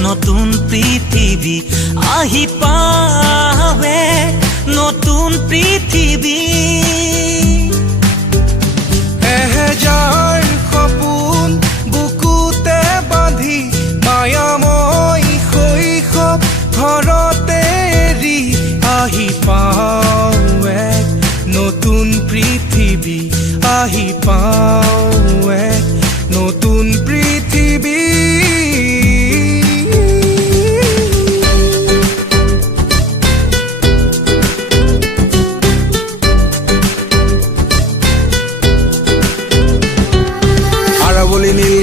নতুন পৃথিৱী আহি পাৱে নতুন পৃথিৱী এহেজাৰ সপোন বুকুতে বান্ধি মায়াময় শৈশৱ ঘৰতে এৰি আহি পাওঁ এক নতুন পৃথিৱী আহি পাওঁ এক নতুন পৃথিৱী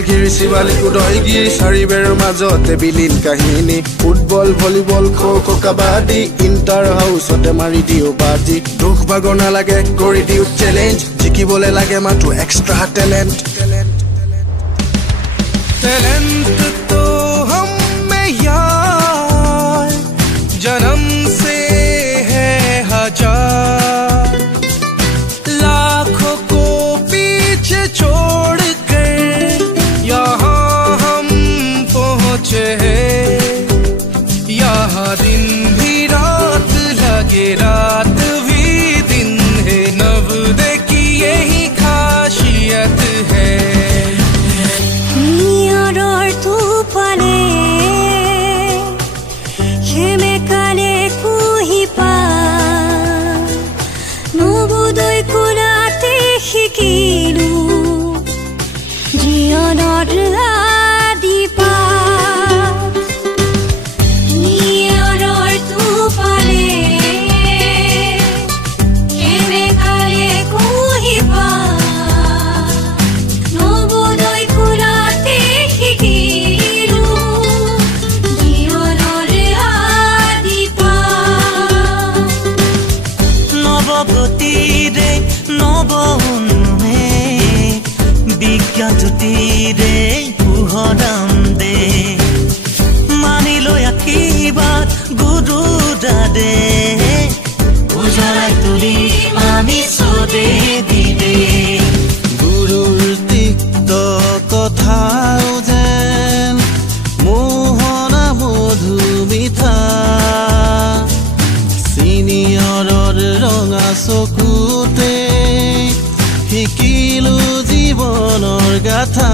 নীলগিৰি শিৱালিক উদয়গিৰি চাৰিবেৰৰ মাজতে বিলীন কাহিনী football volleyball kho kho kabaddi inter হাউচতে মাৰি দিও বাজি দুখ ভাগৰ নালাগে কৰি দিও চেলেঞ্জ জিকিবলে লাগে মাথো এক্সট্ৰা টেলেণ্ট तो हम में यार जन्म से है हजार लाखों को पीछे छोड़ यहाँ दिन भी रात लगे रात भी दिन है नवोदय की यही खासियत है জ্যোতিৰে পোহৰাম দে মানি লৈ আশীৰ্বাদ গুৰু দাদে উজালাই তুলি আমি চদে দিদে গুৰুৰ তিক্ত কথাও যেন মোহনা মধু মিঠা চিনিয়ৰৰ ৰঙা চকুতে শিকিলো জীৱনৰ গাথা